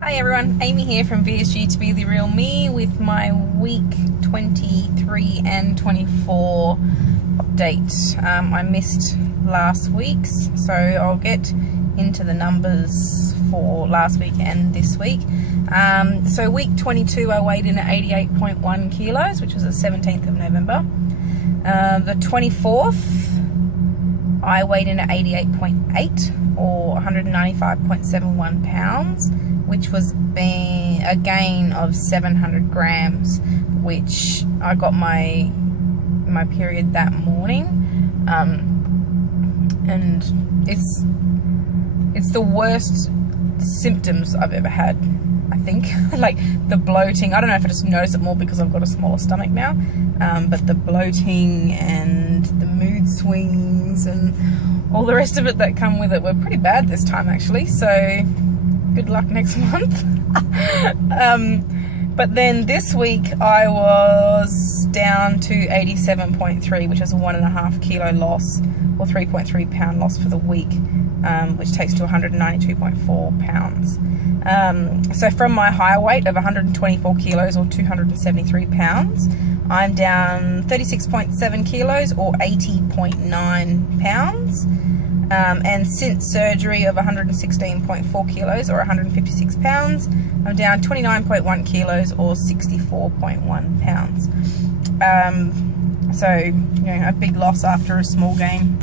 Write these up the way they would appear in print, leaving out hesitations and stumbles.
Hi everyone, Amy here from VSG to Be The Real Me with my week 23 and 24 update. I missed last week's, so I'll get into the numbers for last week and this week. So week 22 I weighed in at 88.1 kilos, which was the 17th of November. The 24th I weighed in at 88.8 or 195.71 pounds, which was a gain of 700 grams, which I got my period that morning, and it's the worst symptoms I've ever had, I think. Like the bloating, I don't know if I just notice it more because I've got a smaller stomach now, but the bloating and the mood swings and all the rest of it that come with it were pretty bad this time actually, so good luck next month. But then this week I was down to 87.3, which is a 1.5 kilo loss, or 3.3 pound loss for the week, which takes to 192.4 pounds. So from my high weight of 124 kilos or 273 pounds, I'm down 36.7 kilos or 80.9 pounds. And since surgery of 116.4 kilos or 156 pounds, I'm down 29.1 kilos or 64.1 pounds. So, you know, a big loss after a small gain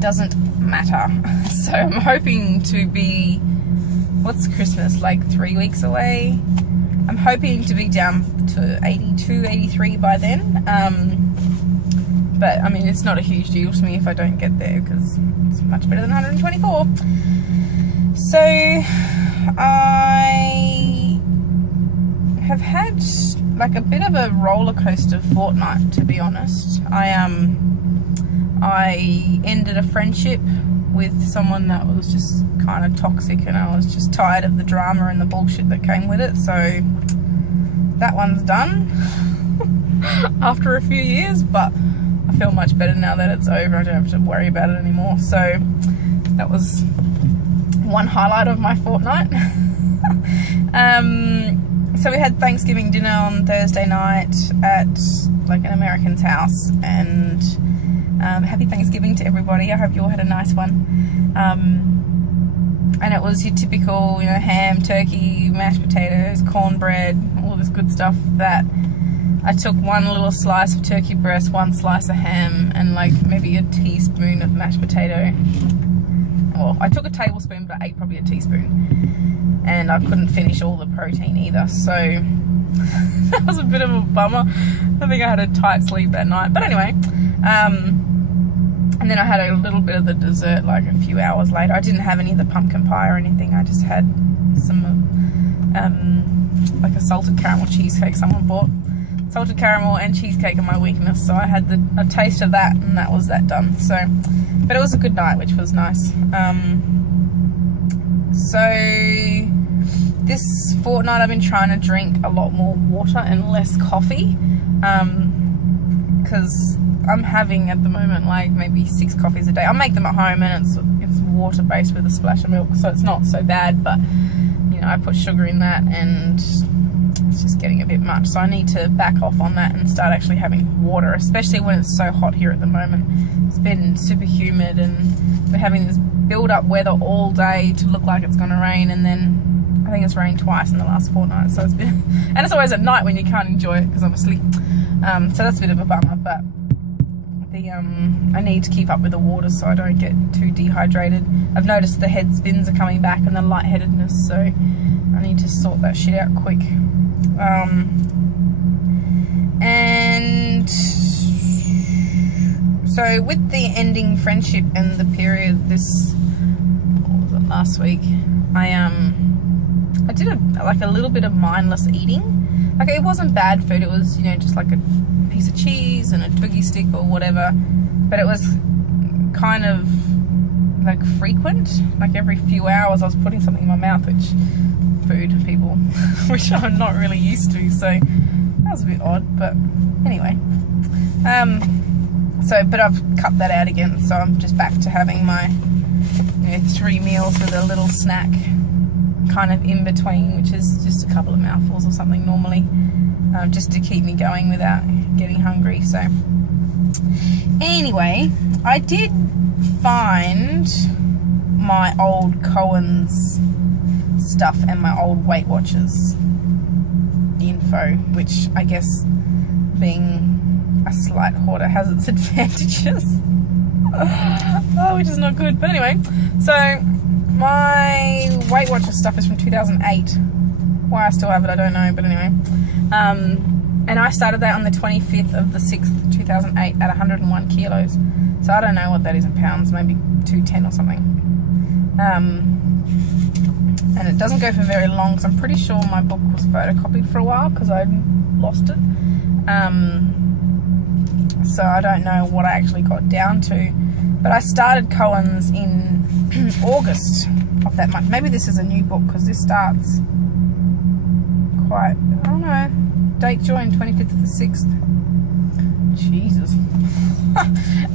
doesn't matter. So I'm hoping to be, what's Christmas, like 3 weeks away? I'm hoping to be down to 82, 83 by then. But I mean, it's not a huge deal to me if I don't get there because it's much better than 124. So I have had like a bit of a roller coaster fortnight, to be honest. I ended a friendship with someone that was just kind of toxic, and I was just tired of the drama and the bullshit that came with it. So that one's done after a few years, but I feel much better now that it's over. I don't have to worry about it anymore. So that was one highlight of my fortnight. So we had Thanksgiving dinner on Thursday night at like an American's house, and happy Thanksgiving to everybody. I hope you all had a nice one. And it was your typical, you know, ham, turkey, mashed potatoes, cornbread, all this good stuff. That I took one little slice of turkey breast, one slice of ham, and like maybe a teaspoon of mashed potato. Well, I took a tablespoon, but I ate probably a teaspoon. And I couldn't finish all the protein either, so that was a bit of a bummer. I think I had a tight sleep that night. But anyway, and then I had a little bit of the dessert like a few hours later. I didn't have any of the pumpkin pie or anything. I just had some like a salted caramel cheesecake someone bought. Salted caramel and cheesecake are my weakness, so I had a taste of that, and that was that done. So, but it was a good night, which was nice. So this fortnight I've been trying to drink a lot more water and less coffee, because I'm having at the moment like maybe 6 coffees a day. I make them at home, and it's water based with a splash of milk, so it's not so bad. But you know, I put sugar in that, and it's just getting a bit much. So I need to back off on that and start actually having water, especially when it's so hot here at the moment. It's been super humid, and we're having this build up weather all day to look like it's going to rain, and then I think it's rained twice in the last fortnight. So it's been, and it's always at night when you can't enjoy it because I'm asleep. So that's a bit of a bummer, but I need to keep up with the water so I don't get too dehydrated. I've noticed the head spins are coming back and the lightheadedness, so I need to sort that shit out quick. And so with the ending friendship and the period what was it, last week, I did like a little bit of mindless eating. Like it wasn't bad food, it was, you know, just like a piece of cheese and a Twiggy stick or whatever, but it was kind of like frequent, like every few hours I was putting something in my mouth, which I'm not really used to, so that was a bit odd. But anyway, but I've cut that out again, so I'm just back to having my 3 meals with a little snack kind kind of in between, which is just a couple of mouthfuls or something normally, just to keep me going without getting hungry. So anyway, I did find my old Cohen's stuff and my old Weight Watchers info, which I guess being a slight hoarder has its advantages. Oh, which is not good. But anyway, so my Weight Watchers stuff is from 2008. Why I still have it, I don't know, but anyway. And I started that on the 25th of the 6th, 2008 at 101 kilos. So I don't know what that is in pounds, maybe 210 or something. And it doesn't go for very long, because I'm pretty sure my book was photocopied for a while because I lost it. So I don't know what I actually got down to. But I started Cohen's in August of that month. Maybe this is a new book, because this starts quite, I don't know, date joined 25th of the 6th. Jesus.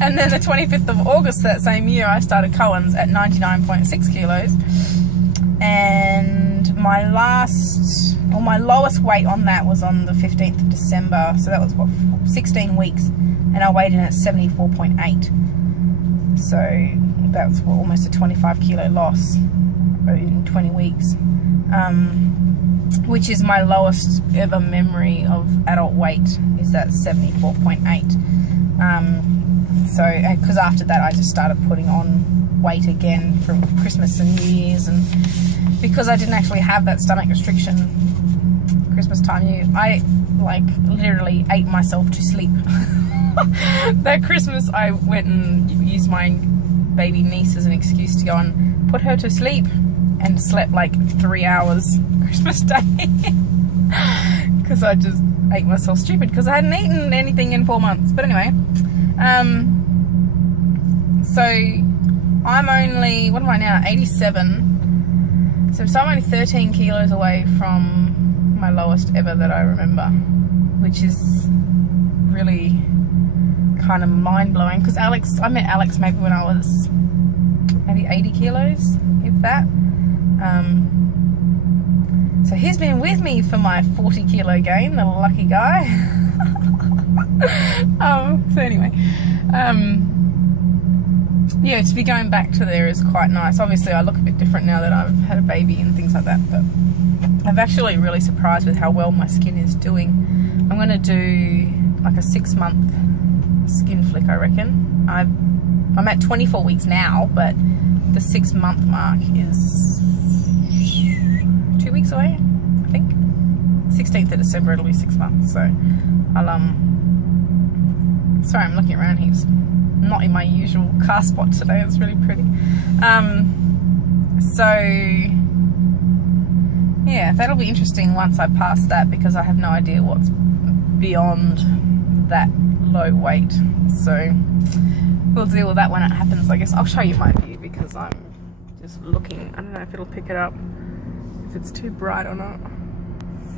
And then the 25th of August that same year, I started Cohen's at 99.6 kilos. And my lowest weight on that was on the 15th of December. So that was, what, 16 weeks. And I weighed in at 74.8. So that's almost a 25 kilo loss in 20 weeks. Which is my lowest ever memory of adult weight, is that 74.8. So, because after that I just started putting on weight again from Christmas and New Year's, and because I didn't actually have that stomach restriction Christmas time, I like literally ate myself to sleep. That Christmas I went and used my baby niece as an excuse to go and put her to sleep, and slept like 3 hours Christmas Day because I just ate myself stupid because I hadn't eaten anything in 4 months. But anyway, so I'm only, what am I now, 87, so I'm only 13 kilos away from my lowest ever that I remember, which is really kind of mind-blowing, because I met Alex maybe when I was maybe 80 kilos, if that. So he's been with me for my 40 kilo gain, the lucky guy. So anyway, yeah, to be going back to there is quite nice. Obviously I look a bit different now that I've had a baby and things like that, but I'm actually really surprised with how well my skin is doing. I'm going to do like a 6-month skin flick, I reckon. I'm at 24 weeks now, but the 6-month mark is 2 weeks away, I think. 16th of December it'll be 6 months. So I'll sorry, I'm looking around here. It's not in my usual car spot today. It's really pretty. So yeah, that'll be interesting once I pass that, because I have no idea what's beyond that low weight. So we'll deal with that when it happens, I guess. I'll show you my view, because I'm just looking. I don't know if it'll pick it up, if it's too bright or not.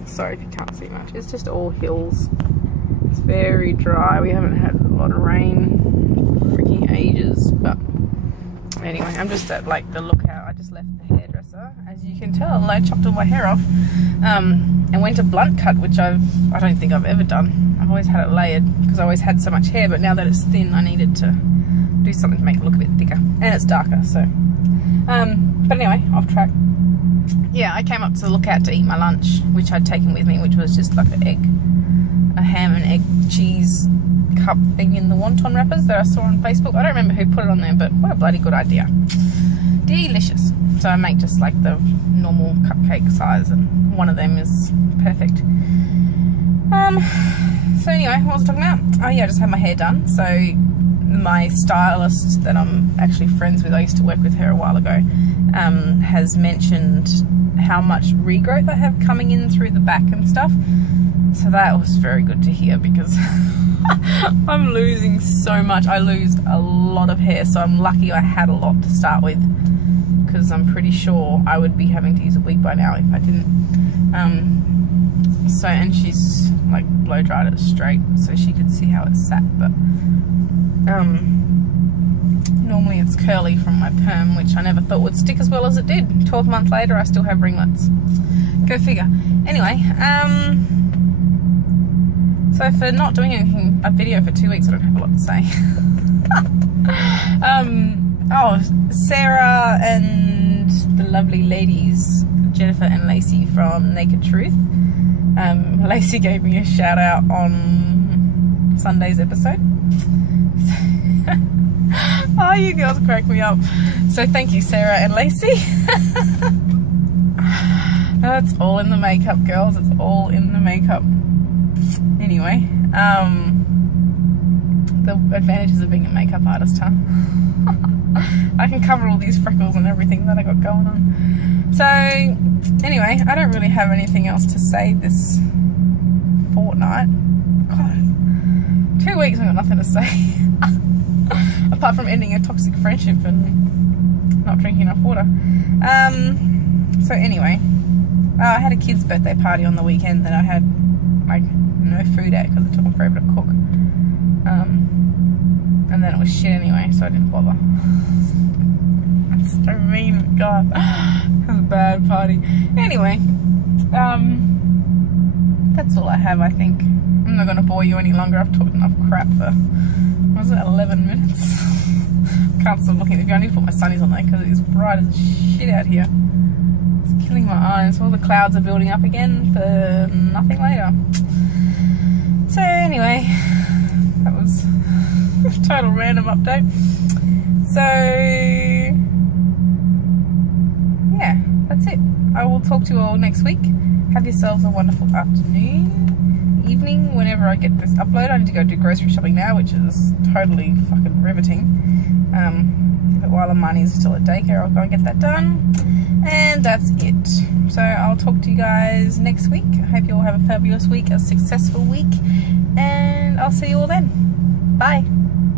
Sorry if you can't see much. It's just all hills. It's very dry. We haven't had a lot of rain for freaking ages. But anyway, I'm just at like the lookout. I just left the hairdresser, as you can tell. I chopped all my hair off and went to blunt cut, which I don't think I've ever done. I've always had it layered because I always had so much hair, but now that it's thin, I needed to do something to make it look a bit thicker, and it's darker. So but anyway, off track. Yeah, I came up to the lookout to eat my lunch, which I'd taken with me, which was just like a ham and egg cheese cup thing in the wonton wrappers that I saw on Facebook. I don't remember who put it on there, but what a bloody good idea. Delicious. So I make just like the normal cupcake size, and one of them is perfect. So anyway, what was I talking about? Oh yeah, I just had my hair done. So my stylist that I'm actually friends with, I used to work with her a while ago, has mentioned how much regrowth I have coming in through the back and stuff. So that was very good to hear, because I'm losing so much. I lose a lot of hair, so I'm lucky I had a lot to start with, because I'm pretty sure I would be having to use a wig by now if I didn't. So, and she's like blow dried it straight so she could see how it sat, but Normally it's curly from my perm, which I never thought would stick as well as it did. 12 months later, I still have ringlets. Go figure. Anyway, so for not doing a video for 2 weeks, I don't have a lot to say. Oh, Sarah and the lovely ladies, Jennifer and Lacey from Naked Truth. Lacey gave me a shout out on Sunday's episode. Oh, you girls crack me up. So thank you, Sarah and Lacey. It's all in the makeup, girls. It's all in the makeup. Anyway, the advantages of being a makeup artist, huh? I can cover all these freckles and everything that I got going on. So anyway, I don't really have anything else to say this fortnight. God, 2 weeks I've got nothing to say. Apart from ending a toxic friendship and not drinking enough water. So anyway, I had a kid's birthday party on the weekend that I had like no food at because it took them forever to cook. And then it was shit anyway, so I didn't bother. That's so mean, God. It was a bad party. Anyway, that's all I have, I think. I'm not going to bore you any longer. I've talked enough crap for, what was it, 11 minutes? Can't stop looking. I need to put my sunnies on there because it is bright as shit out here. It's killing my eyes. All the clouds are building up again for nothing later. So anyway, that was a total random update. So yeah, that's it. I will talk to you all next week. Have yourselves a wonderful afternoon, evening, whenever I get this upload. I need to go do grocery shopping now, which is totally fucking riveting. But while the money's still at daycare, I'll go and get that done. And that's it. So I'll talk to you guys next week. I hope you all have a fabulous week, a successful week, and I'll see you all then. Bye.